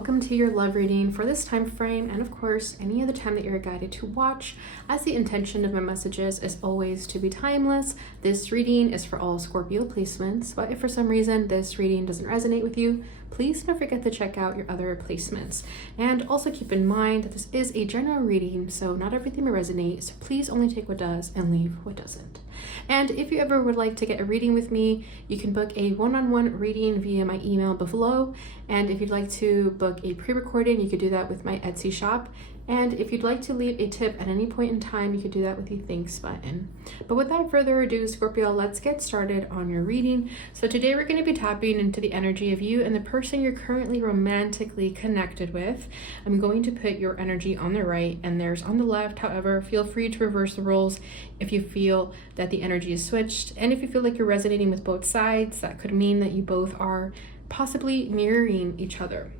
welcome to your love reading for this time frame, and of course any other time that you're guided to watch, as the intention of my messages is always to be timeless. This reading is for all Scorpio placements, but if for some reason this reading doesn't resonate with you, please don't forget to check out your other placements. And also keep in mind that this is a general reading, so not everything will resonate, so please only take what does and leave what doesn't. And if you ever would like to get a reading with me, you can book a one-on-one reading via my email below. And if you'd like to book a pre-recording, you could do that with my Etsy shop. And if you'd like to leave a tip at any point in time, you could do that with the thanks button. But without further ado, Scorpio, let's get started on your reading. So today we're going to be tapping into the energy of you and the person you're currently romantically connected with. I'm going to put your energy on the right and theirs on the left. However, feel free to reverse the roles if you feel that the energy is switched. And if you feel like you're resonating with both sides, that could mean that you both are possibly mirroring each other.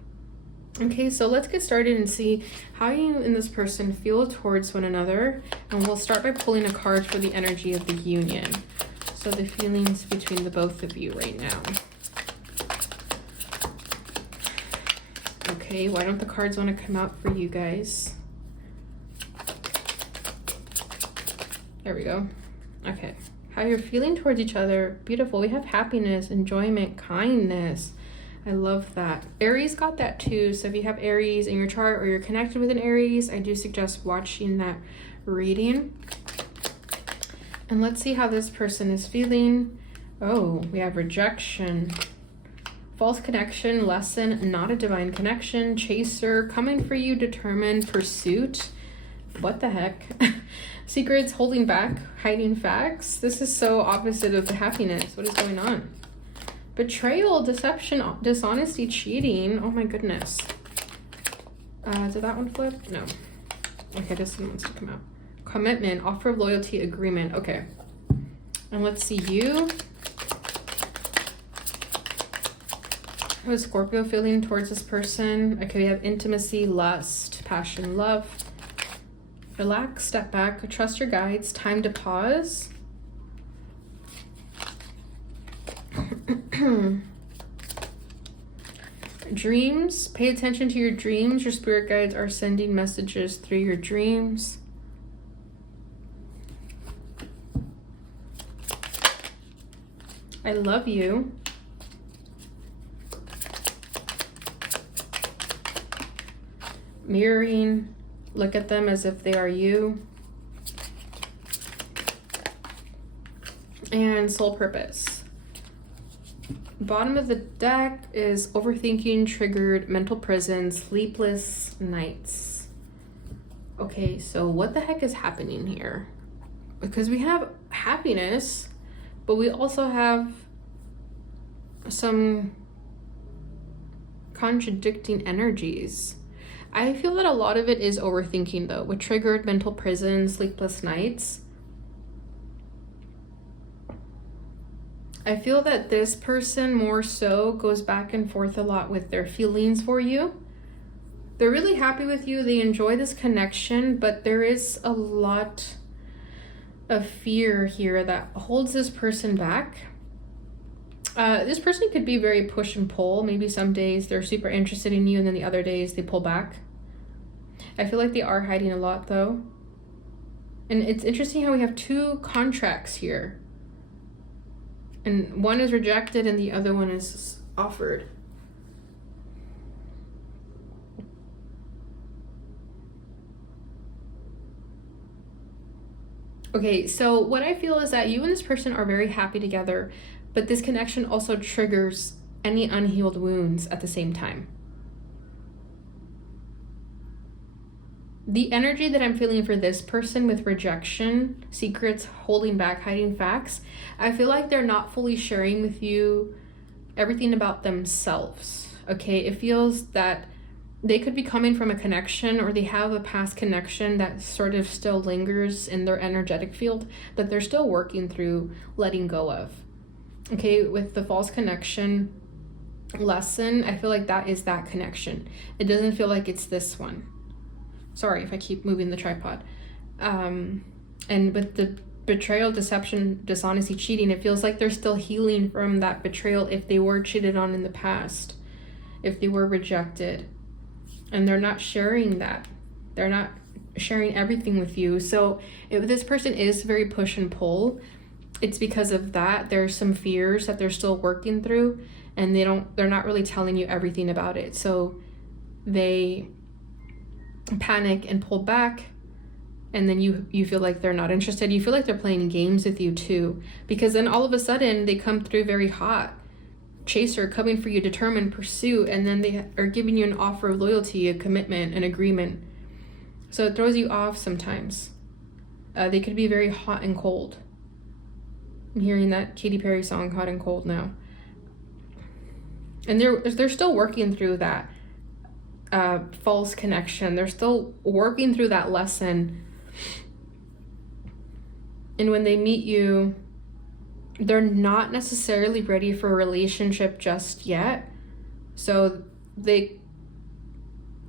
Okay, so let's get started and see how you and this person feel towards one another. And we'll start by pulling a card for the energy of the union. So the feelings between the both of you right now. Okay, why don't the cards want to come out for you guys? There we go. Okay, how you're feeling towards each other. Beautiful. We have happiness, enjoyment, kindness. I love that. Aries got that too. So if you have Aries in your chart or you're connected with an Aries, I do suggest watching that reading. And let's see how this person is feeling. Oh, we have rejection, false connection, lesson, not a divine connection, chaser, coming for you, determined, pursuit. What the heck? Secrets, holding back, hiding facts. This is so opposite of the happiness. What is going on? Betrayal, deception, dishonesty, cheating. Oh my goodness. Did that one flip? No. Okay, this one wants to come out. Commitment, offer of loyalty, agreement. Okay. And let's see you. How is Scorpio feeling towards this person? Okay, we have intimacy, lust, passion, love. Relax, step back, trust your guides, time to pause. Dreams, pay attention to your dreams. Your spirit guides are sending messages through your dreams. I love you. Mirroring, look at them as if they are you. And soul purpose. Bottom of the deck is overthinking, triggered, mental prison, sleepless nights. Okay, so what the heck is happening here? Because we have happiness, but we also have some contradicting energies. I feel that a lot of it is overthinking though, with triggered, mental prison, sleepless nights. I feel that this person more so goes back and forth a lot with their feelings for you. They're really happy with you. They enjoy this connection, but there is a lot of fear here that holds this person back. This person could be very push and pull. Maybe some days they're super interested in you and then the other days they pull back. I feel like they are hiding a lot though. And it's interesting how we have two contracts here. And one is rejected and the other one is offered. Okay, so what I feel is that you and this person are very happy together, but this connection also triggers any unhealed wounds at the same time. The energy that I'm feeling for this person with rejection, secrets, holding back, hiding facts, I feel like they're not fully sharing with you everything about themselves, okay? It feels that they could be coming from a connection or they have a past connection that sort of still lingers in their energetic field that they're still working through letting go of. Okay, with the false connection lesson, I feel like that is that connection. It doesn't feel like it's this one. Sorry if I keep moving the tripod. And with the betrayal, deception, dishonesty, cheating, it feels like they're still healing from that betrayal if they were cheated on in the past, if they were rejected. And they're not sharing that. They're not sharing everything with you. So if this person is very push and pull, it's because of that. There's some fears that they're still working through, and they're not really telling you everything about it. So they panic and pull back, and then you feel like they're not interested. You feel like they're playing games with you too, because then all of a sudden they come through very hot. Chaser, coming for you, determined pursuit, and then they are giving you an offer of loyalty, a commitment, an agreement. So it throws you off sometimes. They could be very hot and cold. I'm hearing that Katy Perry song, Hot and Cold, now. And they're still working through that false connection. They're still working through that lesson. And when they meet you, they're not necessarily ready for a relationship just yet. So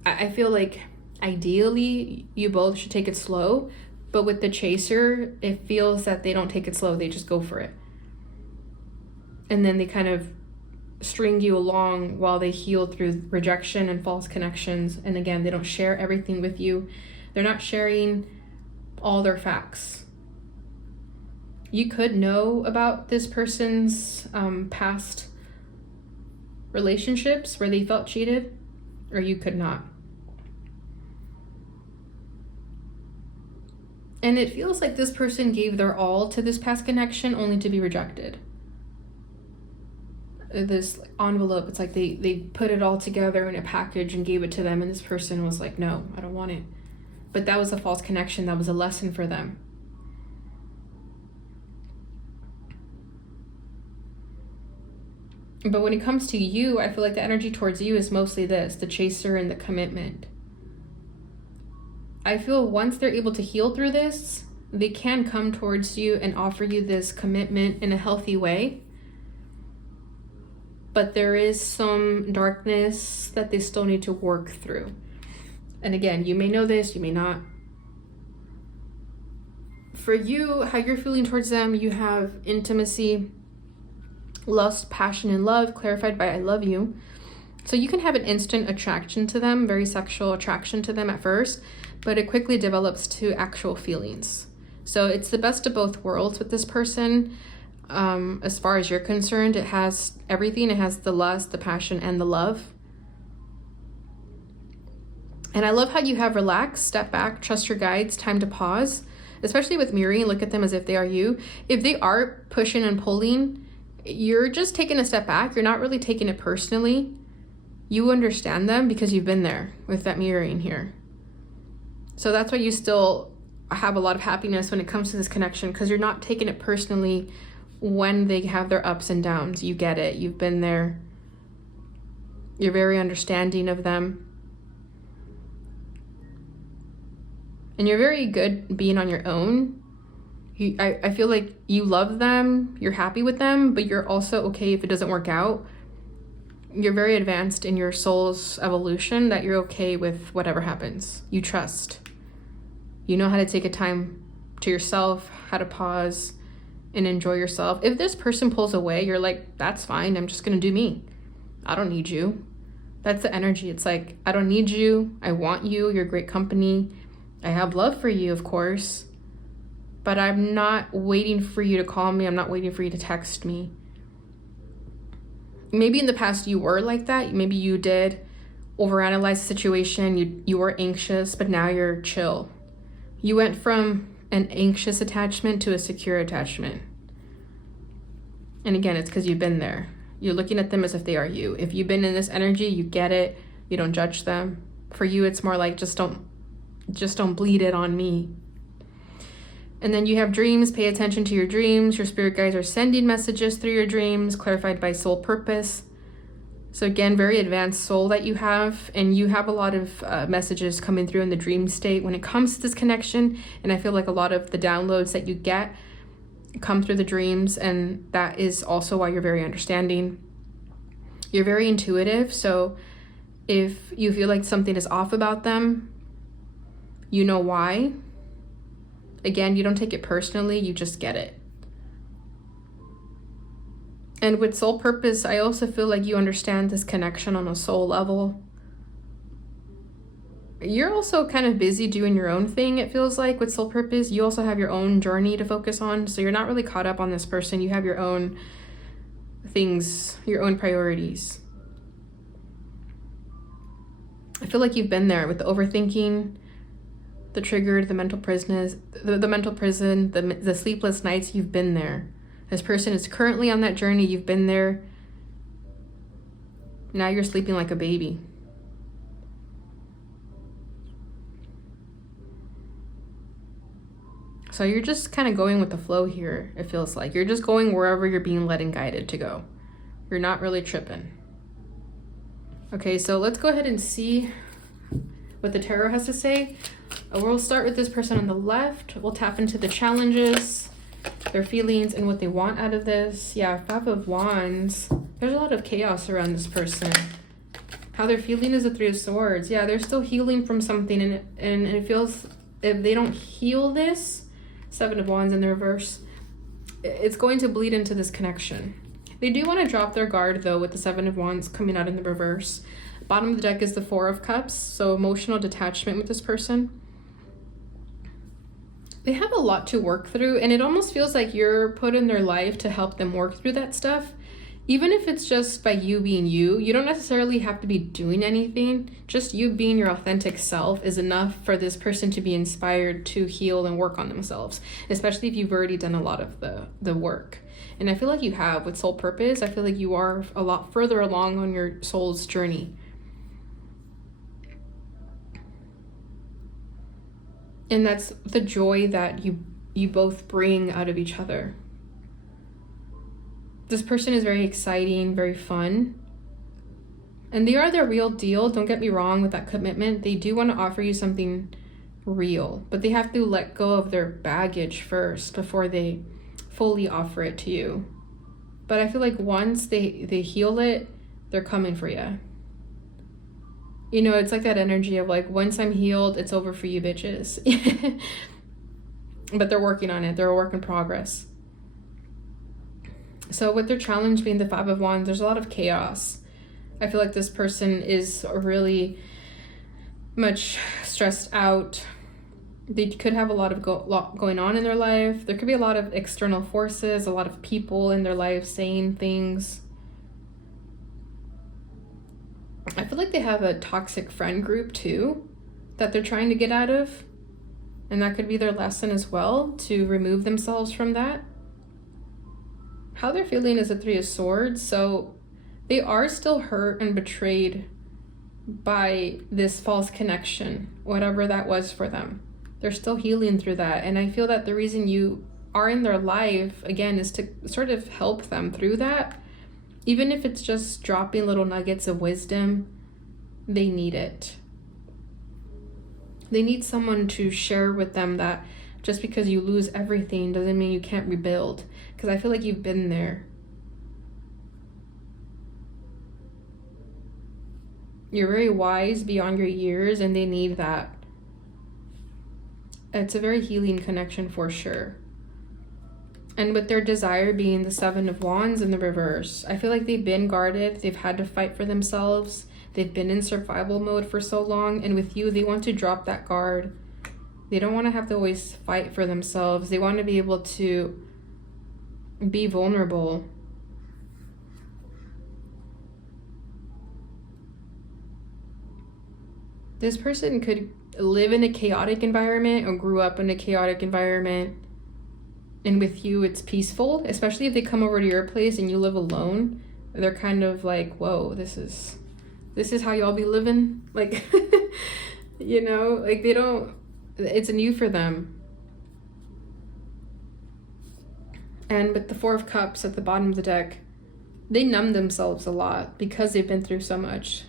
I feel like ideally you both should take it slow, but with the chaser, it feels that they don't take it slow, they just go for it. And then they kind of string you along while they heal through rejection and false connections. And again, they don't share everything with you. They're not sharing all their facts. You could know about this person's past relationships where they felt cheated, or you could not. And it feels like this person gave their all to this past connection only to be rejected. This envelope, it's like they put it all together in a package and gave it to them, and this person was like, no, I don't want it. But that was a false connection. That was a lesson for them. But when it comes to you, I feel like the energy towards you is mostly this, the chaser and the commitment. I feel once they're able to heal through this, they can come towards you and offer you this commitment in a healthy way. But there is some darkness that they still need to work through. And again, you may know this, you may not. For you, how you're feeling towards them, you have intimacy, lust, passion, and love clarified by I love you. So you can have an instant attraction to them, very sexual attraction to them at first, but it quickly develops to actual feelings. So it's the best of both worlds with this person. As far as you're concerned, it has everything. It has the lust, the passion, and the love. And I love how you have relax, step back, trust your guides, time to pause, especially with mirroring, look at them as if they are you. If they are pushing and pulling, you're just taking a step back. You're not really taking it personally. You understand them because you've been there with that mirroring here. So that's why you still have a lot of happiness when it comes to this connection, because you're not taking it personally when they have their ups and downs. You get it. You've been there. You're very understanding of them. And you're very good being on your own. I feel like you love them, you're happy with them, but you're also okay if it doesn't work out. You're very advanced in your soul's evolution that you're okay with whatever happens. You trust. You know how to take a time to yourself, how to pause and enjoy yourself. If this person pulls away, you're like, that's fine. I'm just going to do me. I don't need you. That's the energy. It's like, I don't need you. I want you. You're great company. I have love for you, of course. But I'm not waiting for you to call me. I'm not waiting for you to text me. Maybe in the past you were like that. Maybe you did overanalyze the situation. You were anxious, but now you're chill. You went from an anxious attachment to a secure attachment. And again, it's because you've been there. You're looking at them as if they are you. If you've been in this energy, you get it. You don't judge them. For you, it's more like just don't bleed it on me. And then you have dreams. Pay attention to your dreams. Your spirit guides are sending messages through your dreams, clarified by soul purpose. So again, very advanced soul that you have, and you have a lot of messages coming through in the dream state when it comes to this connection. And I feel like a lot of the downloads that you get come through the dreams, and that is also why you're very understanding. You're very intuitive, so if you feel like something is off about them, you know why. Again, you don't take it personally, you just get it. And with soul purpose, I also feel like you understand this connection on a soul level. You're also kind of busy doing your own thing, it feels like, with soul purpose. You also have your own journey to focus on, so you're not really caught up on this person. You have your own things, your own priorities. I feel like you've been there with the overthinking, the triggered, the mental prisoners, the mental prison, the sleepless nights. You've been there. This person is currently on that journey. You've been there. Now you're sleeping like a baby. So you're just kind of going with the flow here, it feels like. You're just going wherever you're being led and guided to go. You're not really tripping. Okay, so let's go ahead and see what the tarot has to say. We'll start with this person on the left. We'll tap into the challenges, their feelings, and what they want out of this. Yeah, 5 of Wands. There's a lot of chaos around this person. How they're feeling is the 3 of Swords. Yeah, they're still healing from something, and it feels, if they don't heal this, 7 of Wands in the reverse, it's going to bleed into this connection. They do want to drop their guard, though, with the 7 of Wands coming out in the reverse. Bottom of the deck is the 4 of Cups, so emotional detachment with this person. They have a lot to work through, and it almost feels like you're put in their life to help them work through that stuff. Even if it's just by you being you, you don't necessarily have to be doing anything. Just you being your authentic self is enough for this person to be inspired to heal and work on themselves, especially if you've already done a lot of the work. And I feel like you have with soul purpose. I feel like you are a lot further along on your soul's journey. And that's the joy that you both bring out of each other. This person is very exciting, very fun. And they are the real deal. Don't get me wrong with that commitment. They do want to offer you something real, but they have to let go of their baggage first before they fully offer it to you. But I feel like once they heal it, they're coming for you. You know, it's like that energy of like, once I'm healed, it's over for you bitches. But they're working on it. They're a work in progress. So with their challenge being the 5 of Wands, there's a lot of chaos. I feel like this person is really much stressed out. They could have a lot of lot going on in their life. There could be a lot of external forces, a lot of people in their life saying things. I feel like they have a toxic friend group too that they're trying to get out of. And that could be their lesson as well, to remove themselves from that. How they're feeling is a 3 of Swords. So they are still hurt and betrayed by this false connection, whatever that was for them. They're still healing through that. And I feel that the reason you are in their life, again, is to sort of help them through that. Even if it's just dropping little nuggets of wisdom, they need it. They need someone to share with them that just because you lose everything doesn't mean you can't rebuild. Because I feel like you've been there. You're very wise beyond your years, and they need that. It's a very healing connection for sure. And with their desire being the 7 of Wands in the reverse, I feel like they've been guarded. They've had to fight for themselves. They've been in survival mode for so long. And with you, they want to drop that guard. They don't want to have to always fight for themselves. They want to be able to be vulnerable. This person could live in a chaotic environment or grew up in a chaotic environment. And with you, it's peaceful, especially if they come over to your place and you live alone. They're kind of like, whoa, this is how y'all be living? Like, you know, like they don't, it's new for them. And with the 4 of Cups at the bottom of the deck, they numb themselves a lot because they've been through so much.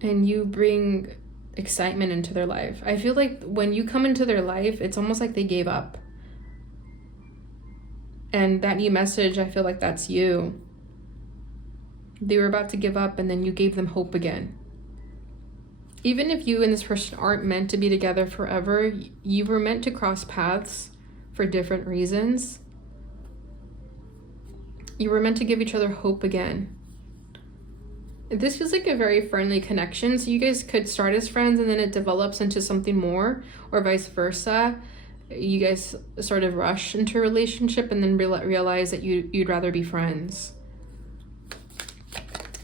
And you bring excitement into their life. I feel like when you come into their life, it's almost like they gave up. And that new message, I feel like that's you. They were about to give up, and then you gave them hope again. Even if you and this person aren't meant to be together forever, you were meant to cross paths for different reasons. You were meant to give each other hope again. This feels like a very friendly connection. So you guys could start as friends and then it develops into something more, or vice versa. You guys sort of rush into a relationship and then realize that you'd rather be friends.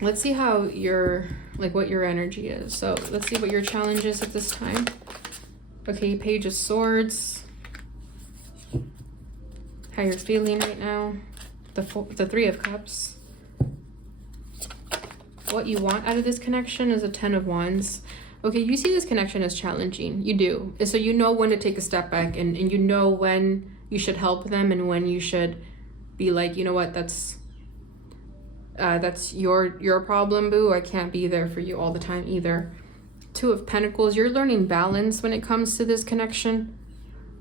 Let's see how what your energy is. So let's see what your challenge is at this time. Okay, Page of Swords. How you're feeling right now. The Three of Cups. What you want out of this connection is a Ten of Wands. Okay, you see this connection as challenging. You do. So you know when to take a step back, and you know when you should help them and when you should be like, you know what, that's your problem, boo. I can't be there for you all the time either. Two of Pentacles. You're learning balance when it comes to this connection.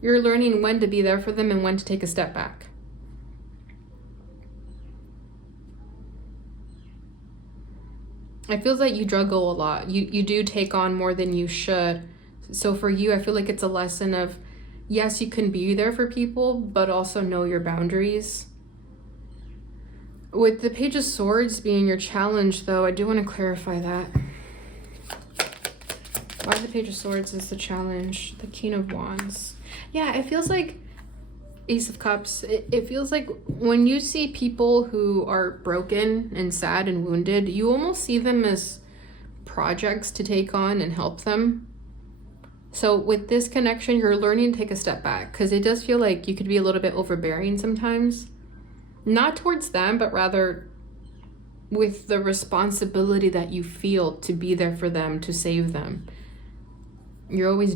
You're learning when to be there for them and when to take a step back. It feels like you juggle a lot. You do take on more than you should. So for you, I feel like it's a lesson of, yes, you can be there for people, but also know your boundaries. With the Page of Swords being your challenge, though, I do want to clarify that. Why the Page of Swords is the challenge? The King of Wands. Yeah, it feels like Ace of Cups. It feels like when you see people who are broken and sad and wounded, you almost see them as projects to take on and help them. So with this connection, you're learning to take a step back, because it does feel like you could be a little bit overbearing sometimes. Not towards them, but rather with the responsibility that you feel to be there for them, to save them. You're always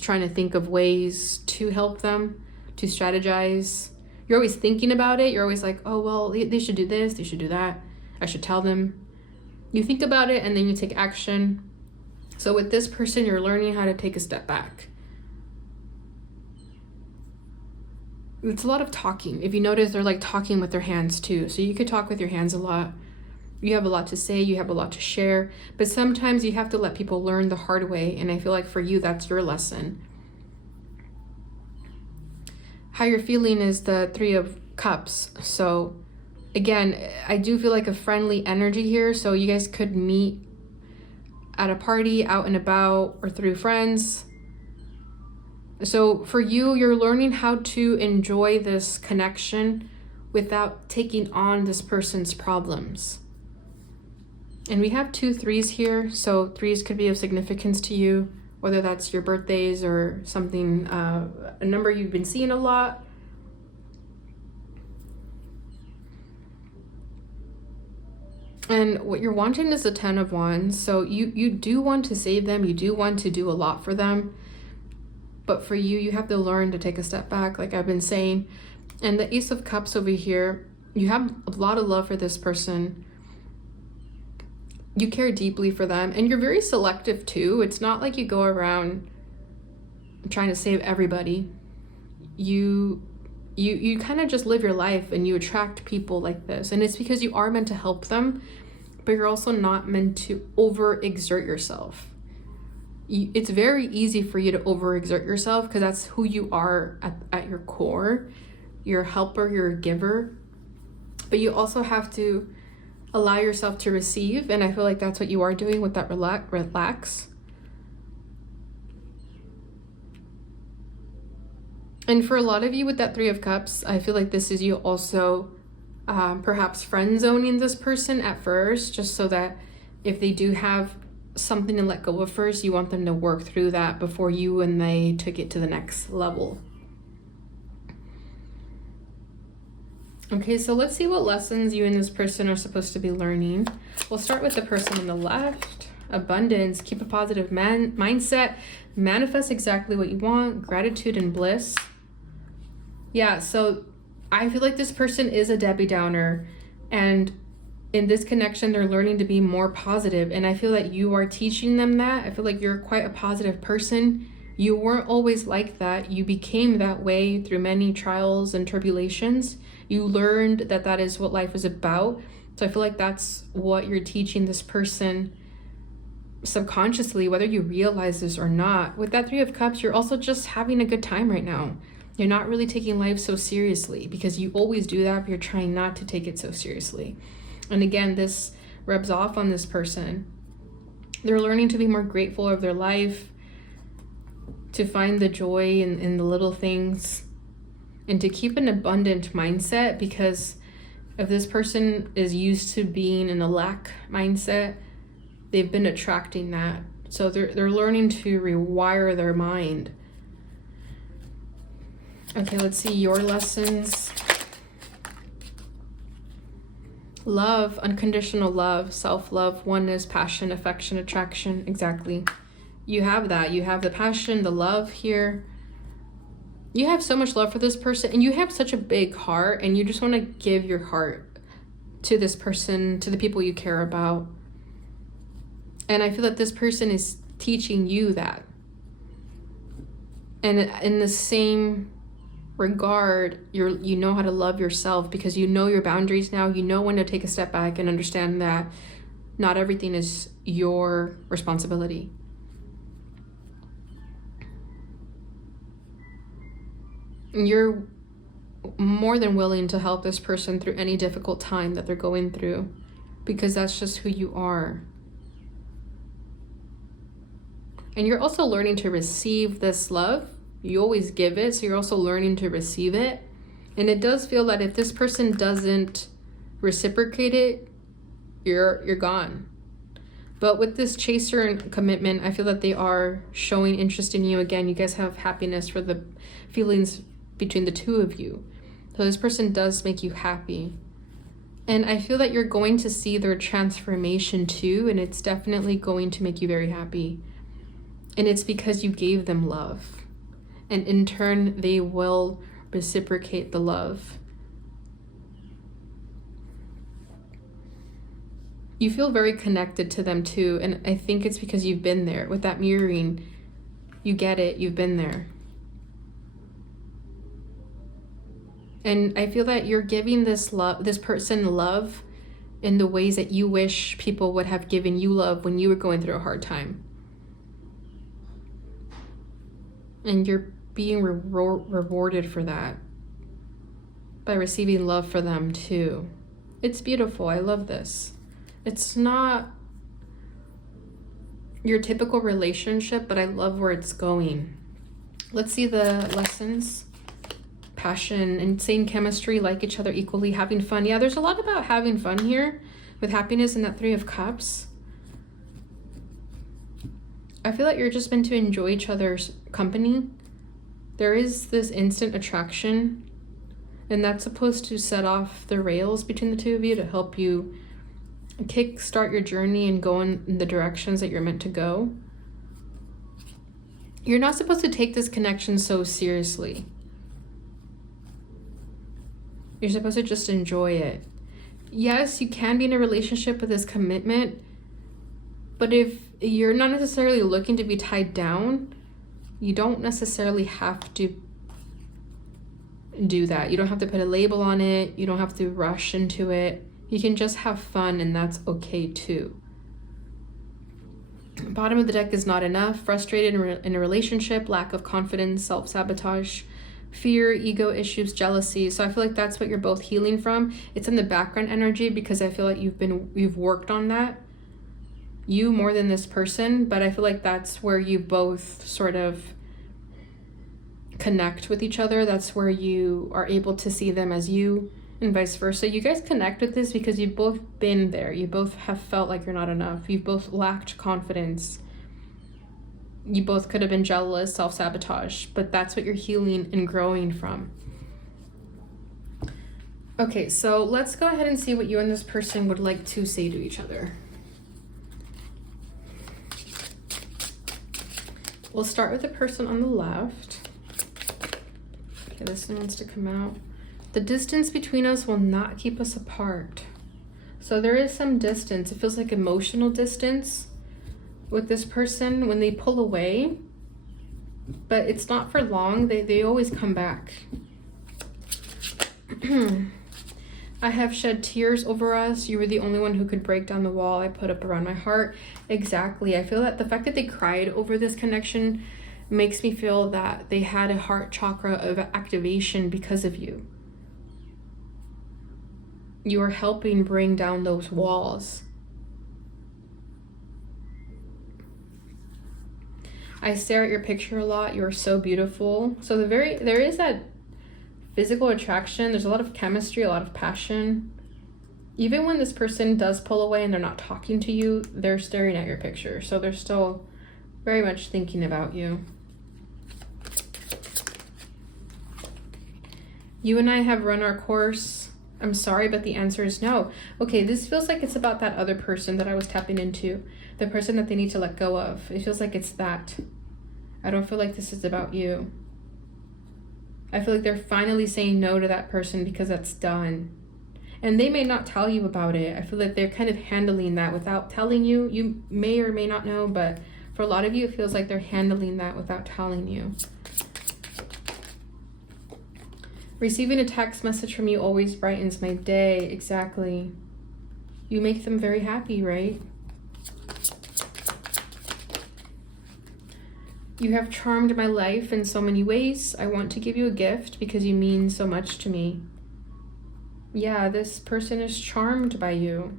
trying to think of ways to help them, to strategize. You're always thinking about it. You're always like, oh, well, they should do this, they should do that. I should tell them. You think about it and then you take action. So with this person, you're learning how to take a step back. It's a lot of talking. If you notice, they're like talking with their hands too. So you could talk with your hands a lot. You have a lot to say, you have a lot to share, but sometimes you have to let people learn the hard way, and I feel like for you, that's your lesson. How you're feeling is the Three of Cups. So again, I do feel like a friendly energy here, so you guys could meet at a party, out and about, or through friends. So for you, you're learning how to enjoy this connection without taking on this person's problems. And we have 2 3s here, so 3s could be of significance to you, whether that's your birthdays or something, a number you've been seeing a lot. And what you're wanting is the 10 of Wands, so you do want to save them, you do want to do a lot for them, but for you, you have to learn to take a step back, like I've been saying. And the Ace of Cups over here, you have a lot of love for this person. You care deeply for them, and you're very selective too. It's not like you go around trying to save everybody. You kind of just live your life and you attract people like this, and it's because you are meant to help them, but you're also not meant to overexert yourself. It's very easy for you to overexert yourself because that's who you are at your core. You're a helper, you're a giver, but you also have to allow yourself to receive, and I feel like that's what you are doing with that relax. And for a lot of you with that Three of Cups, I feel like this is you also perhaps friend zoning this person at first, just so that if they do have something to let go of first, you want them to work through that before you and they took it to the next level. Okay, so let's see what lessons you and this person are supposed to be learning. We'll start with the person on the left. Abundance, keep a positive mindset, manifest exactly what you want, gratitude and bliss. Yeah, so I feel like this person is a Debbie Downer, and in this connection, they're learning to be more positive, and I feel that you are teaching them that. I feel like you're quite a positive person. You weren't always like that. You became that way through many trials and tribulations. You learned that that is what life is about. So I feel like that's what you're teaching this person subconsciously, whether you realize this or not. With that Three of Cups, you're also just having a good time right now. You're not really taking life so seriously, because you always do that, but you're trying not to take it so seriously. And again, this rubs off on this person. They're learning to be more grateful of their life, to find the joy in the little things, and to keep an abundant mindset, because if this person is used to being in a lack mindset, they've been attracting that. So they're learning to rewire their mind. Okay, let's see your lessons. Love, unconditional love, self-love, oneness, passion, affection, attraction. Exactly. You have that. You have the passion, the love here. You have so much love for this person, and you have such a big heart, and you just want to give your heart to this person, to the people you care about. And I feel that this person is teaching you that. And in the same regard, you know how to love yourself, because you know your boundaries now. You know when to take a step back and understand that not everything is your responsibility. You're more than willing to help this person through any difficult time that they're going through, because that's just who you are. And you're also learning to receive this love. You always give it, so you're also learning to receive it. And it does feel that if this person doesn't reciprocate it, you're gone. But with this chaser and commitment, I feel that they are showing interest in you again. You guys have happiness for the feelings between the two of you. So this person does make you happy. And I feel that you're going to see their transformation too, and it's definitely going to make you very happy. And it's because you gave them love. And in turn, they will reciprocate the love. You feel very connected to them too, and I think it's because you've been there. With that mirroring, you get it, you've been there. And I feel that you're giving this person love in the ways that you wish people would have given you love when you were going through a hard time. And you're being rewarded for that by receiving love for them too. It's beautiful. I love this. It's not your typical relationship, but I love where it's going. Let's see the lessons. Passion, insane chemistry, like each other equally, having fun. Yeah, there's a lot about having fun here with happiness and that 3 of Cups. I feel like you're just meant to enjoy each other's company. There is this instant attraction, and that's supposed to set off the rails between the two of you to help you kickstart your journey and go in the directions that you're meant to go. You're not supposed to take this connection so seriously. You're supposed to just enjoy it. Yes, you can be in a relationship with this commitment, but if you're not necessarily looking to be tied down, you don't necessarily have to do that. You don't have to put a label on it. You don't have to rush into it. You can just have fun, and that's okay too. Bottom of the deck is not enough. Frustrated in a relationship, lack of confidence, self-sabotage, fear, ego issues, jealousy. So I feel like that's what you're both healing from. It's in the background energy, because I feel like you've worked on that. You more than this person, but I feel like that's where you both sort of connect with each other. That's where you are able to see them as you, and vice versa. You guys connect with this because you've both been there. You both have felt like you're not enough. You've both lacked confidence. You both could have been jealous, self-sabotage, but that's what you're healing and growing from. Okay, so let's go ahead and see what you and this person would like to say to each other. We'll start with the person on the left. Okay, this one wants to come out. The distance between us will not keep us apart. So there is some distance. It feels like emotional distance with this person when they pull away, but it's not for long. They always come back. I have shed tears over us. You were the only one who could break down the wall I put up around my heart. Exactly. I feel that the fact that they cried over this connection makes me feel that they had a heart chakra of activation because of you. You are helping bring down those walls. I stare at your picture a lot. You're so beautiful. So there is that physical attraction. There's a lot of chemistry, a lot of passion. Even when this person does pull away and they're not talking to you, they're staring at your picture. So they're still very much thinking about you. You and I have run our course. I'm sorry, but the answer is no. Okay, this feels like it's about that other person that I was tapping into. The person that they need to let go of. It feels like it's that. I don't feel like this is about you. I feel like they're finally saying no to that person because that's done. And they may not tell you about it. I feel like they're kind of handling that without telling you. You may or may not know, but for a lot of you, it feels like they're handling that without telling you. Receiving a text message from you always brightens my day. Exactly. You make them very happy, right? You have charmed my life in so many ways. I want to give you a gift because you mean so much to me. Yeah, this person is charmed by you.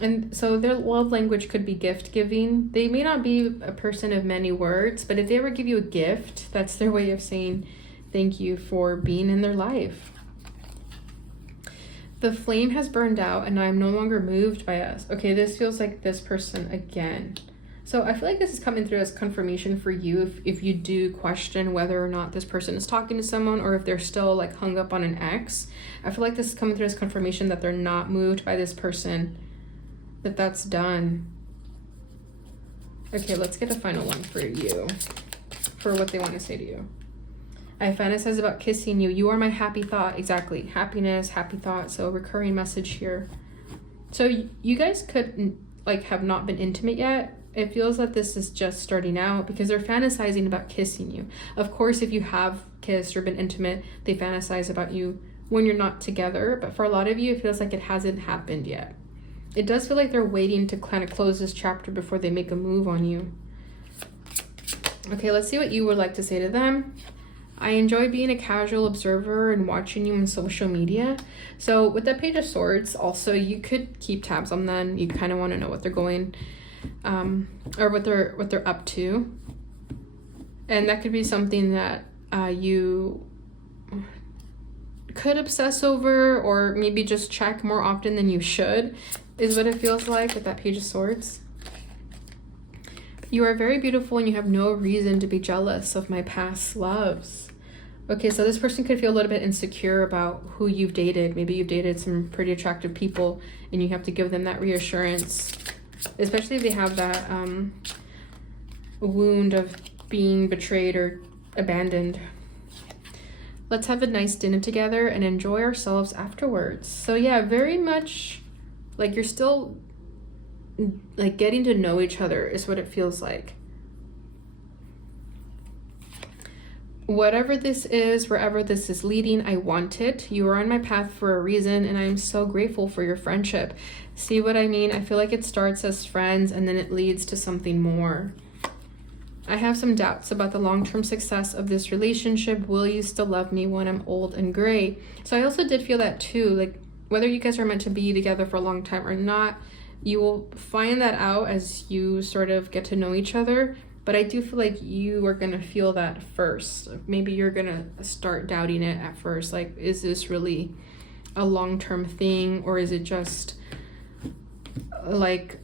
And so their love language could be gift giving. They may not be a person of many words, but if they ever give you a gift, that's their way of saying thank you for being in their life. The flame has burned out and I'm no longer moved by us. Okay, this feels like this person again. So I feel like this is coming through as confirmation for you if you do question whether or not this person is talking to someone or if they're still like hung up on an ex. I feel like this is coming through as confirmation that they're not moved by this person, that that's done. Okay, let's get a final one for you, for what they want to say to you. I fantasize about kissing you. You are my happy thought. Exactly. Happiness, happy thought. So recurring message here. So you guys could like have not been intimate yet. It feels that this is just starting out because they're fantasizing about kissing you. Of course, if you have kissed or been intimate, they fantasize about you when you're not together. But for a lot of you, it feels like it hasn't happened yet. It does feel like they're waiting to kind of close this chapter before they make a move on you. Okay, let's see what you would like to say to them. I enjoy being a casual observer and watching you on social media. So with the Page of Swords, also, you could keep tabs on them. You kind of want to know what they're going or what they're up to. And that could be something that you could obsess over or maybe just check more often than you should, is what it feels like with that Page of Swords. You are very beautiful and you have no reason to be jealous of my past loves. Okay, so this person could feel a little bit insecure about who you've dated. Maybe you've dated some pretty attractive people and you have to give them that reassurance, especially if they have that wound of being betrayed or abandoned. Let's have a nice dinner together and enjoy ourselves afterwards. So yeah, very much like you're still like getting to know each other is what it feels like. Whatever this is, wherever this is leading, I want it. You are on my path for a reason, and I'm so grateful for your friendship. See what I mean? I feel like it starts as friends, and then it leads to something more. I have some doubts about the long-term success of this relationship. Will you still love me when I'm old and gray? So I also did feel that too, like whether you guys are meant to be together for a long time or not, you will find that out as you sort of get to know each other. But I do feel like you are going to feel that first. Maybe you're going to start doubting it at first. Like, is this really a long-term thing? Or is it just like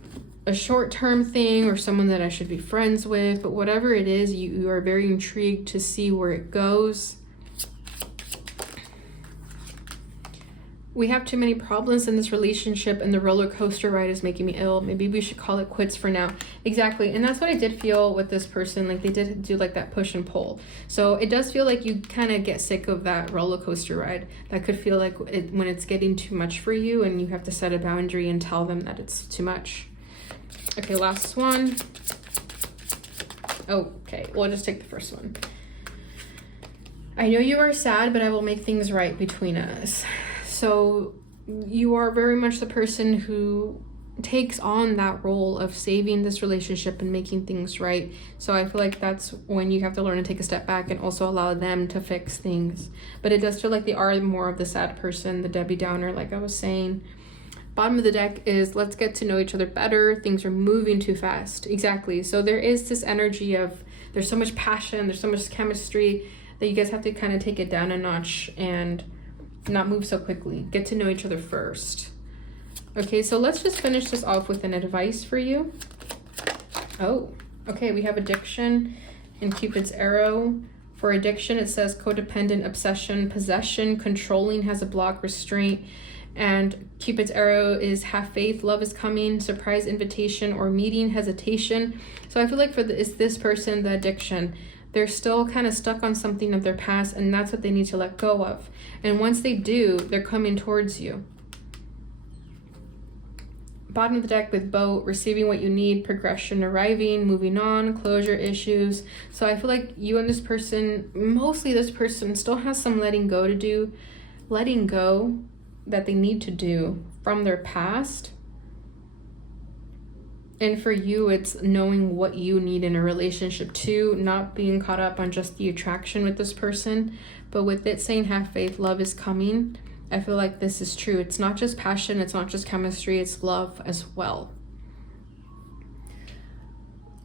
a short-term thing or someone that I should be friends with? But whatever it is, you are very intrigued to see where it goes. We have too many problems in this relationship and the roller coaster ride is making me ill. Maybe we should call it quits for now. Exactly. And that's what I did feel with this person. Like they did do like that push and pull. So it does feel like you kind of get sick of that roller coaster ride. That could feel like when it's getting too much for you and you have to set a boundary and tell them that it's too much. Okay, last one. Okay, we'll just take the first one. I know you are sad, but I will make things right between us. So you are very much the person who takes on that role of saving this relationship and making things right. So I feel like that's when you have to learn to take a step back and also allow them to fix things. But it does feel like they are more of the sad person, the Debbie Downer, like I was saying. Bottom of the deck is let's get to know each other better. Things are moving too fast. Exactly. So there is this energy of there's so much passion, there's so much chemistry that you guys have to kind of take it down a notch and not move so quickly. Get to know each other first. Okay, so let's just finish this off with an advice for you. Oh, okay, we have addiction in Cupid's arrow. For addiction, it says codependent, obsession, possession, controlling, has a block, restraint. And Cupid's arrow is have faith, love is coming, surprise invitation or meeting, hesitation. So I feel like is this person, the addiction, they're still kind of stuck on something of their past, and that's what they need to let go of. And once they do, they're coming towards you. Bottom of the deck with boat, receiving what you need, progression arriving, moving on, closure issues. So I feel like you and this person, mostly this person, still has some letting go to do, letting go that they need to do from their past. And for you, it's knowing what you need in a relationship too, not being caught up on just the attraction with this person, but with it saying have faith, love is coming. I feel like this is true. It's not just passion, it's not just chemistry, it's love as well.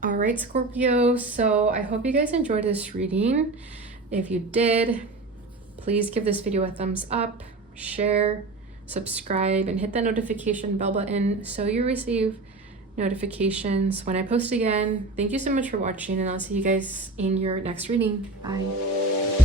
All right, Scorpio, so I hope you guys enjoyed this reading. If you did, please give this video a thumbs up, share, subscribe, and hit that notification bell button so you receive notifications when I post again. Thank you so much for watching, and I'll see you guys in your next reading. Bye.